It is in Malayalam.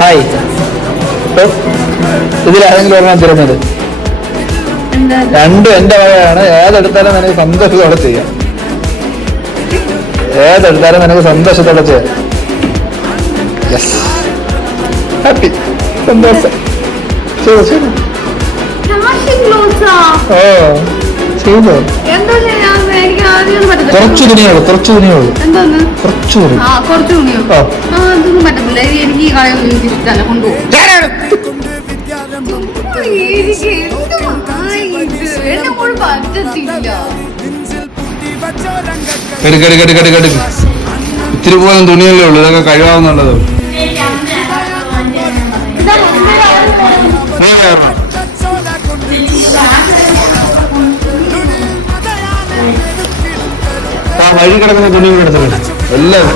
ഹായ്. ഇതിലാരെങ്കിലും ഒരെണ്ണം തരുന്നത്? രണ്ടും എന്റെ വകയാണ്. ഏതെടുത്താലും നിനക്ക് സന്തോഷത്തോടെ ചെയ്യാം. ഏതെടുത്താലും നിനക്ക് സന്തോഷത്തോടെ ചെയ്യാം. യെസ്, ഹാപ്പി, സന്തോഷം. ചെയ്തു ചെയ്തു. ഓ ചെയ്തോ? കുറച്ചു തുണിയുള്ളൂ, കുറച്ചു തുണിയുള്ളൂ. കുറച്ചു തുണിയോ? അതൊന്നും പറ്റത്തില്ല. എനിക്ക് ഈ കളയൊന്നും എനിക്ക് ഇഷ്ടമല്ല. കൊണ്ടുപോകും. ഇത്തിരി പോലും തുണിയല്ലേ ഉള്ളൂ, ഇതൊക്കെ കഴിവാവുന്നുള്ളത്. വഴി കിടക്കുന്ന തുണികൾ എടുത്തത് എല്ലാം